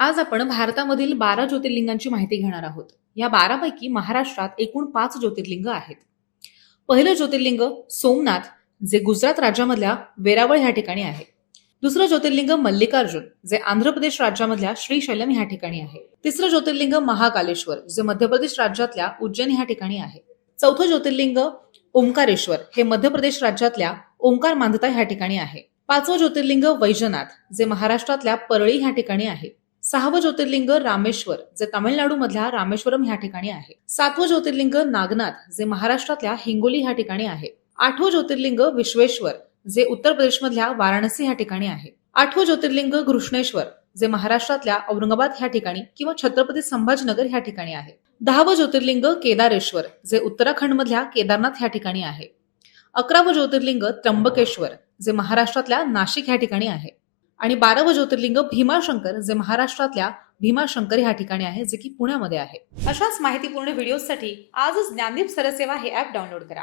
आज आपण भारतामधील 12 ज्योतिर्लिंगांची माहिती घेणार आहोत. या 12 पैकी महाराष्ट्रात एकूण 5 ज्योतिर्लिंग आहेत. पहिलं ज्योतिर्लिंग सोमनाथ, जे गुजरात राज्यामधल्या वेरावळ ह्या ठिकाणी आहे. दुसरं ज्योतिर्लिंग मल्लिकार्जुन, जे आंध्र प्रदेश राज्यामधल्या श्रीशैलम ह्या ठिकाणी आहे. तिसरं ज्योतिर्लिंग महाकालेश्वर, जे मध्य प्रदेश राज्यातल्या उज्जैन ह्या ठिकाणी आहे. चौथं ज्योतिर्लिंग ओंकारेश्वर, हे मध्य प्रदेश राज्यातल्या ओंकार मांदता ह्या ठिकाणी आहे. पाचवं ज्योतिर्लिंग वैजनाथ, जे महाराष्ट्रातल्या परळी ह्या ठिकाणी आहे. सहावं ज्योतिर्लिंग रामेश्वर, जे तामिळनाडू मधल्या रामेश्वरम ह्या ठिकाणी आहे. सातवं ज्योतिर्लिंग नागनाथ, जे महाराष्ट्रातल्या हिंगोली ह्या ठिकाणी आहे. आठवं ज्योतिर्लिंग विश्वेश्वर, जे उत्तर प्रदेशमधल्या वाराणसी ह्या ठिकाणी आहे. आठवं ज्योतिर्लिंग घृष्णेश्वर, जे महाराष्ट्रातल्या औरंगाबाद ह्या ठिकाणी किंवा छत्रपती संभाजीनगर ह्या ठिकाणी आहे. 10वं ज्योतिर्लिंग केदारेश्वर, जे उत्तराखंड मधल्या केदारनाथ ह्या ठिकाणी आहे. 11वं ज्योतिर्लिंग त्र्यंबकेश्वर, जे महाराष्ट्रातल्या नाशिक ह्या ठिकाणी आहे. आणि 12वं ज्योतिर्लिंग भीमाशंकर, जे महाराष्ट्रातल्या भीमाशंकर ह्या ठिकाणी आहे, जे की पुण्यामध्ये आहे. अशाच माहितीपूर्ण व्हिडिओसाठी आजच ज्ञानदीप सरसेवा हे ऍप डाउनलोड करा.